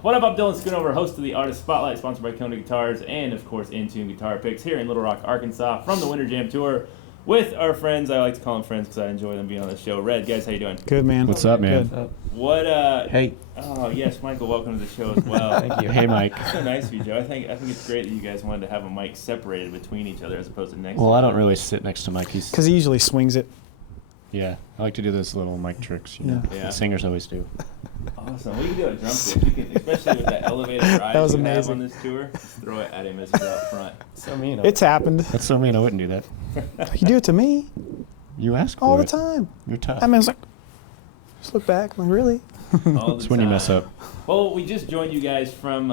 What up, I'm Dylan Schoonover, host of the Artist Spotlight, sponsored by Kona Guitars, and of course, In Tune Guitar Picks here in Little Rock, Arkansas, from the Winter Jam Tour with our friends. I like to call them friends because I enjoy them being on the show. Red, guys, how you doing? Good, man. What's up, man? Good. What? Hey. Oh yes, Michael, welcome to the show as well. Thank you. Hey, Mike. It's so nice of you, Joe. I think it's great that you guys wanted to have a mic separated between each other as opposed to next. Well, I don't really sit next to Mike. Because he usually swings it. Yeah, I like to do those little mic tricks. You know, Yeah. the singers always do. Awesome. We can do a drum kit. You can, especially with that elevated ride That was you have amazing. on this tour. Just throw it at him as he's out front. So mean. It's happened. That's so mean. I wouldn't do that. You do it to me You ask for all the it. time. You're tough. I mean, it's like, just look back. I'm like, really? That's when you mess up. Well, we just joined you guys from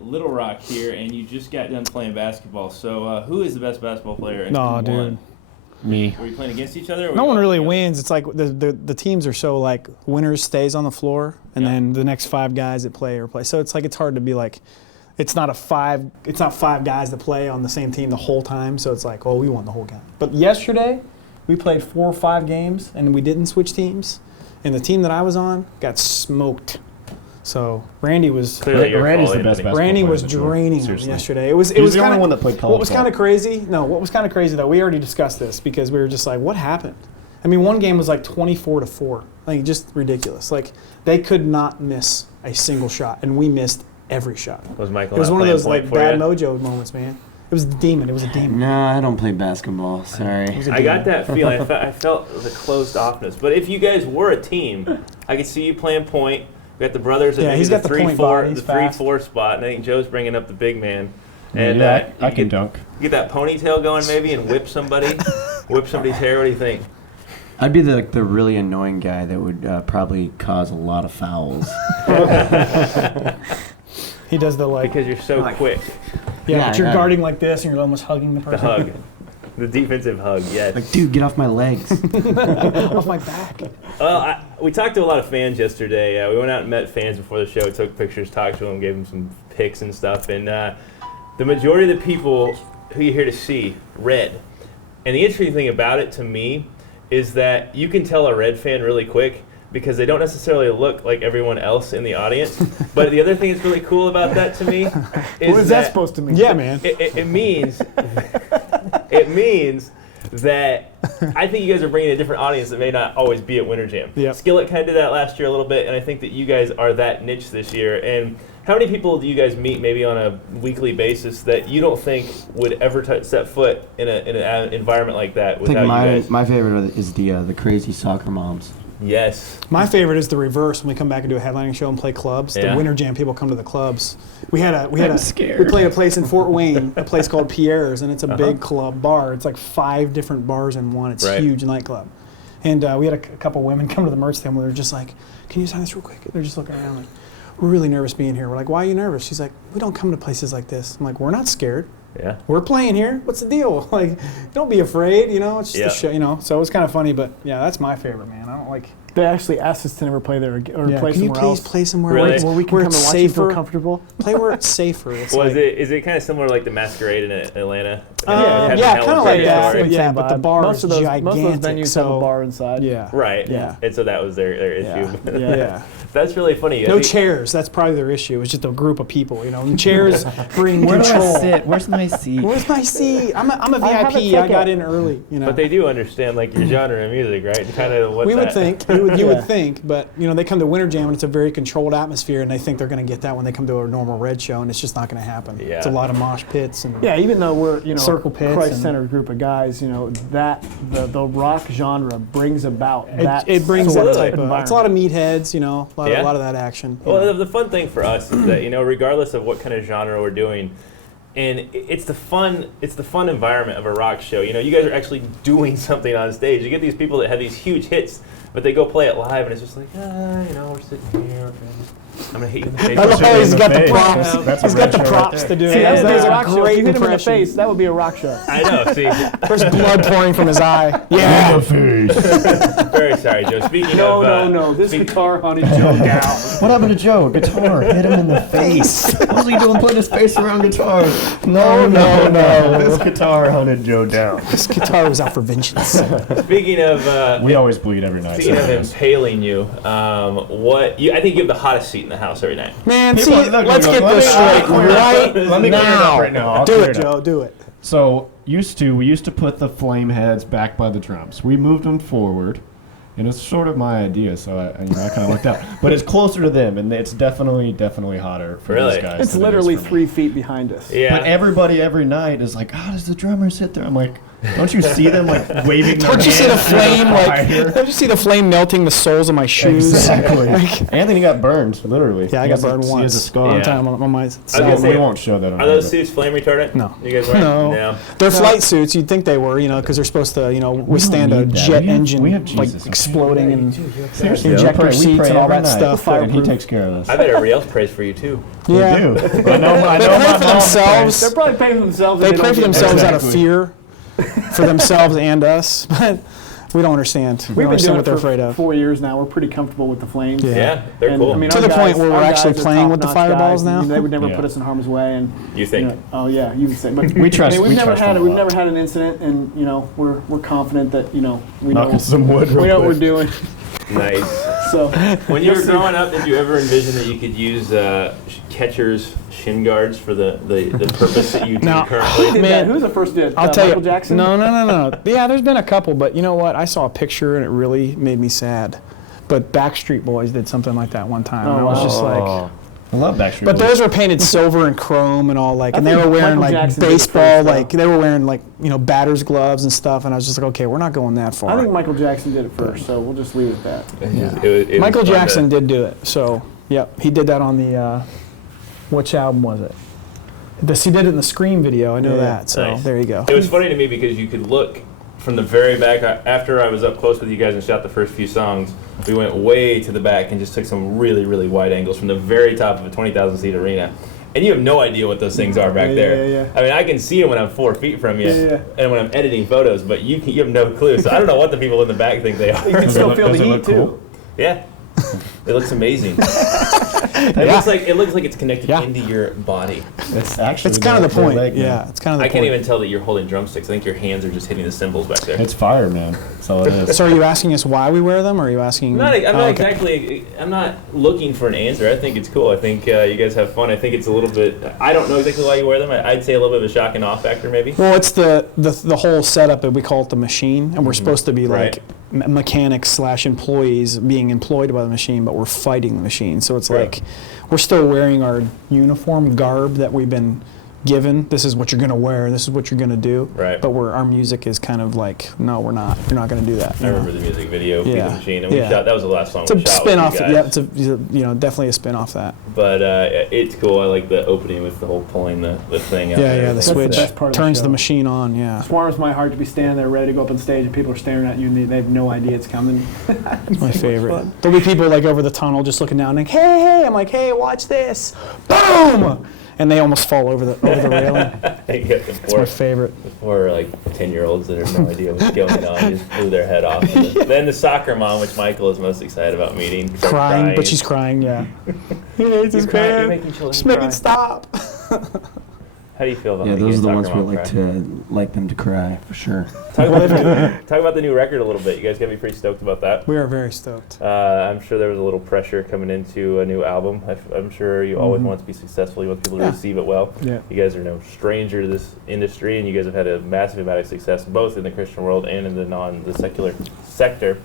Little Rock here, and you just got done playing basketball. So, who is the best basketball player? And No, who dude. won? Me. Were you playing against each other? Or No were one you really all wins. It's like the teams are so like winners stays on the floor, and Yeah. then the next five guys that play or play. So it's like it's hard to be like, it's not five guys that play on the same team the whole time. So it's like, well, we won the whole game. But yesterday, we played 4 or 5 games, and we didn't switch teams. And the team that I was on got smoked. So Randy was Clearly your Randy's fault, the best Anthony. basketball Randy player was on the tour. draining him Seriously. yesterday. It was He was the kind only of one that played college What was ball. kind of crazy? No, what was kind of crazy though? We already discussed this because we were just like, what happened? I mean, one game was like 24-4, like just ridiculous. Like they could not miss a single shot, and we missed every shot. Was Michael It was not one of playing those point like for bad you? mojo moments, man. It was a demon. It was a demon. No, I don't play basketball. Sorry. It was a I got demon. that feeling. I felt the closed offness. But if you guys were a team, I could see you playing point. We got the brothers at Yeah, maybe he's got the point body. He's the fast. 3-4 spot, and I think Joe's bringing up the big man. And Yeah, I you can get, dunk. Get that ponytail going maybe and whip somebody, whip somebody's hair. What do you think? I'd be the really annoying guy that would probably cause a lot of fouls. He does the like, Because you're so quick. yeah, but you're yeah. guarding like this, and you're almost hugging the The person. hug. The defensive hug, yes. Like, dude, get off my legs. off my back. Well, we talked to a lot of fans yesterday. We went out and met fans before the show, took pictures, talked to them, gave them some pics and stuff. And the majority of the people who you're here to see, Red. And the interesting thing about it to me is that you can tell a Red fan really quick because they don't necessarily look like everyone else in the audience. But the other thing that's really cool about that to me is What is that supposed to mean? Yeah, man. It means it means that I think you guys are bringing a different audience that may not always be at Winter Jam. Yep. Skillet kind of did that last year a little bit, and I think that you guys are that niche this year. And how many people do you guys meet maybe on a weekly basis that you don't think would ever set foot in an environment like that I without think you guys? my favorite is the crazy soccer moms. Yes. My favorite is the reverse when we come back and do a headlining show and play clubs. Yeah. The Winter Jam people come to the clubs. We I'm scared. we played a place in Fort Wayne, a place called Pierre's, and it's a Uh-huh. big club bar. It's like 5 different bars in one. It's a Right. huge nightclub. And we had a couple women come to the merch stand where they're just like, "Can you sign this real quick?" And they're just looking around like, "We're really nervous being here." We're like, "Why are you nervous?" She's like, "We don't come to places like this." I'm like, "We're not scared. Yeah. We're playing here. What's the deal? Like, don't be afraid. You know, it's just Yeah. a show. You know." So it was kind of funny, but yeah, that's my favorite, man. I don't like. They actually asked us to never play there or Yeah, play can you somewhere please else. play somewhere Really? Where we can where come and it's watch you feel safer? comfortable. Play where it's safer. It's Well, like, is it kind of similar to like the Masquerade in Atlanta? yeah, Having kind Helen of like Keller that. story? But yeah, but the bar most is of those gigantic. most of those venues so, have a bar inside. Yeah. Right. Yeah. And so that was their issue. Yeah. That's really funny. I No think- chairs. That's probably their issue. It's just a group of people. You know, and chairs bring Where do control. I sit? Where's my seat? Where's my seat? I'm a I have a VIP. I got ticket. in early. You know. But they do understand like your genre of music, right? And kind of what's we would that? think. You would Yeah. think, but you know, they come to Winter Jam and it's a very controlled atmosphere, and they think they're going to get that when they come to a normal Red show, and it's just not going to happen. Yeah. It's a lot of mosh pits and Yeah, even though we're Circle pits and- Christ-centered group of guys, that the rock genre brings about that. it brings sort that of type of. environment. It's a lot of meatheads, you know, a Yeah. lot of that action. you Well, know. the fun thing for us is that regardless of what kind of genre we're doing, and it's the fun environment of a rock show. You guys are actually doing something on stage. You get these people that have these huge hits, but they go play it live, and it's just like, we're sitting here. I'm gonna hit you in the face. I love how he's got the face. props. That's He's a got red the show right props there. to do. See, it. that would be There's a a rock show. If great you hit him in the impression. face, that would be a rock show. I know. See, There's blood pouring from his eye. Yeah. very sorry, Joe. Speaking of No. This speak- guitar hunted Joe down. What happened to Joe? Guitar. Hit him in the face. What was he doing putting his face around guitar? No. This guitar hunted Joe down. This guitar was out for vengeance. Speaking of We always bleed every night. speaking of sometimes. impaling you, I think you have the hottest seat in the house every night. Man, People- see, look, let's look, get let this me- straight right Let me clear it up right now. I'll Do clear it, up. Joe. Do it. So we used to put the flame heads back by the drums. We moved them forward, and it's sort of my idea. So I kind of looked out, but it's closer to them, and it's definitely hotter for Really? these guys. It's than it is literally for me. 3 feet behind us. Yeah. But everybody every night is like, "Oh, does the drummer sit there?" I'm like, "Don't you see them like waving their Don't you see the hands through flame? fire?" Don't you see the flame melting the soles of my shoes? Exactly. Anthony got burned, literally. Yeah, I He got has a- burned He once. has a scar. One Yeah. time on my gonna side. say, We won't show that on Are those here, suits flame retardant? No. You guys wearing? No. They're flight suits. You'd think they were, because they're supposed to, withstand a need that. jet We have engine Jesus. like exploding and but seriously, injector we seats pray and all every that night, stuff. and he Fireproof. takes care of us. I bet everybody else prays for you too. yeah. They do. I know They my pray for mom themselves. They're probably paying for themselves. They if pray don't for get themselves married. out of fear for themselves and us, but we don't understand. We We've don't been doing understand it what they're for afraid of. 4 years now. We're pretty comfortable with the flames. Yeah. Yeah, they're And, cool. I mean, To our the point guys- where we're our actually guys are playing with the top-notch fireballs guys. I mean, now? they would never Yeah. put us in harm's way, and you think? oh yeah, you would say. But We trust- I mean, we trust them a we've lot. never had an incident, and we're confident that we Knocking know some wood. we real know what we're quick. doing. Nice. So When you were growing up, did you ever envision that you could use catchers' shin guards for the purpose that you do No. currently? Man, who was the first did? I'll tell Michael you. Jackson. No. Yeah, there's been a couple, but you know what? I saw a picture and it really made me sad. But Backstreet Boys did something like that one time, and I was just like. I love Backstreet But Boys. those were painted silver and chrome and all and they think were wearing Michael like Jackson did it baseball, first, though. they were wearing batter's gloves and stuff, and I was just like, okay, we're not going that far. I think Michael Jackson did it first, so we'll just leave it at that. It Michael was fun Jackson to- did do it, so yep, he did that on the which album was it? He did it in the Scream video. I know Yeah. that. So Nice. there you go. It was funny to me because you could look from the very back. After I was up close with you guys and shot the first few songs, we went way to the back and just took some really, really wide angles from the very top of a 20,000 seat arena. And you have no idea what those things are back there. Yeah. I mean, I can see them when I'm 4 feet from you Yeah. and when I'm editing photos, but you have no clue. So I don't know what the people in the back think they You are. can still feel the Does it heat look too. cool? Yeah. It looks amazing. It looks like it's connected Yeah. into your body. It's actually It's kind of the their point. leg, man. Yeah, it's kind of the I point. can't even tell that you're holding drumsticks. I think your hands are just hitting the cymbals back there. It's fire, man. That's all it is. So are you asking us why we wear them, or are you asking? I'm not Oh, okay. exactly. I'm not looking for an answer. I think it's cool. I think you guys have fun. I think it's a little bit. I don't know exactly why you wear them. I'd say a little bit of a shock and awe factor, maybe. Well, it's the whole setup. We call it the machine, and we're supposed to be Right. like mechanics / employees being employed by the machine, but we're fighting the machine. So it's Right. like we're still wearing our uniform garb that we've been given. This is what you're going to wear. This is what you're going to do. Right. But our music is kind of like, no, we're not. You're not going to do that. I remember the music video, "Feed Yeah. the Machine," and we Yeah. shot. That was the last song It's a we shot spin off. with you guys. Yeah, it's definitely a spin off that. But it's cool. I like the opening with the whole pulling the thing out. Yeah, there. yeah. The That's the switch best part of the turns show. the machine on. Yeah. It warms my heart to be standing there ready to go up on stage and people are staring at you and they have no idea it's coming. My favorite. There'll be people like over the tunnel just looking down like, hey. I'm like, hey, watch this. Boom! And they almost fall over the railing. You get the It's my favorite. poor like 10-year-olds that have no idea what's going on, just blew their head off. Then the soccer mom, which Michael is most excited about meeting, starts Crying, but she's crying, yeah. He hates his You're band. making children Just make cry. it stop. How do you feel about Yeah, making those are the a ones soccer we mom like cry? to like them to cry for sure. Talk about the new record a little bit. You guys got me pretty stoked about that. We are very stoked. I'm sure there was a little pressure coming into a new album. I'm sure you always want it to be successful. You want people to Yeah. receive it well. Yeah. You guys are no stranger to this industry, and you guys have had a massive amount of success both in the Christian world and in the secular sector.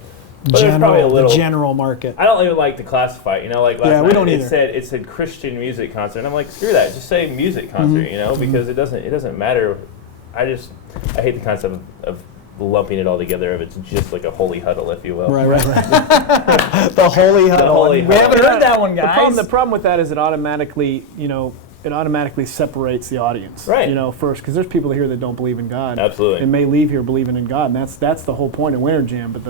But there's probably a little. The general market. I don't even like to classify it. Like last Yeah, we night don't it either. said Christian music concert. And I'm like, screw that. Just say music concert. Because it doesn't matter. I hate the concept of lumping it all together. If it's just like a holy huddle, if you will. Right. The holy huddle. holy We haven't huddle. heard that one, guys. The problem with that is it automatically separates the audience. Right. First, because there's people here that don't believe in God. Absolutely. And may leave here believing in God, and that's the whole point of Winter Jam. But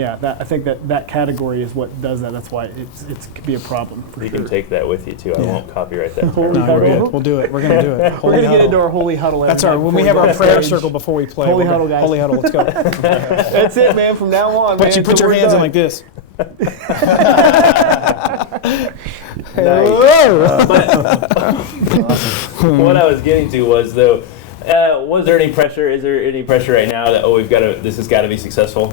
I think that category is what does that. That's why it could be a problem for You sure. can take that with you too. I Yeah. won't copyright that. Holy No, huddle. we're good. We'll do it. We're gonna do it. We're Holy gonna get huddle. into our holy huddle. That's every our night when we before have our go on prayer stage. circle before we play. Holy We're good. huddle, guys. Holy huddle. Let's go. That's it, man. From now on, But you man, put till your we're hands in done. like this. What I was getting to was was there any pressure? Is there any pressure right now that this has got to be successful?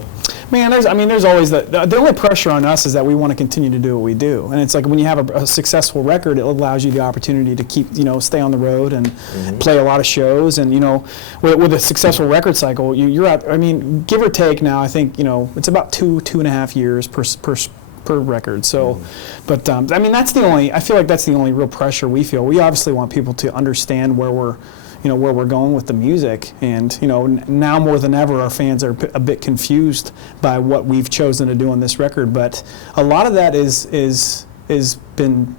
Man, there's always the only pressure on us is that we want to continue to do what we do, and it's like when you have a successful record, it allows you the opportunity to keep, stay on the road and play a lot of shows, and with a successful record cycle, you're out. I mean, give or take now, I think it's about 2.5 years per record. So, but I mean, I feel like that's the only real pressure we feel. We obviously want people to understand where we're going with the music, and now more than ever our fans are a bit confused by what we've chosen to do on this record, but a lot of that is been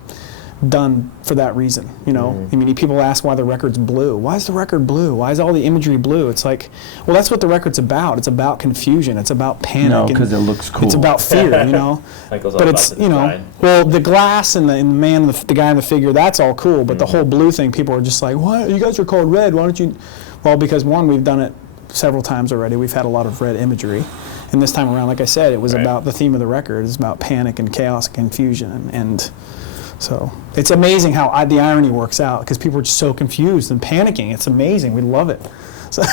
done for that reason. I mean, people ask why the record's blue. Why is the record blue? Why is all the imagery blue? It's like, well, that's what the record's about. It's about confusion. It's about panic. No, because it looks cool. It's about fear, Michael's all but about it's the design. well, the glass and the man, and the guy in the figure, that's all cool. But the whole blue thing, people are just like, why? You guys are called red. Why don't you? Well, because one, we've done it several times already. We've had a lot of red imagery. And this time around, like I said, it was about the theme of the record. It's about panic and chaos and confusion. And so it's amazing how the irony works out, because people are just so confused and panicking. It's amazing. We love it. So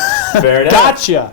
Fair enough. Gotcha.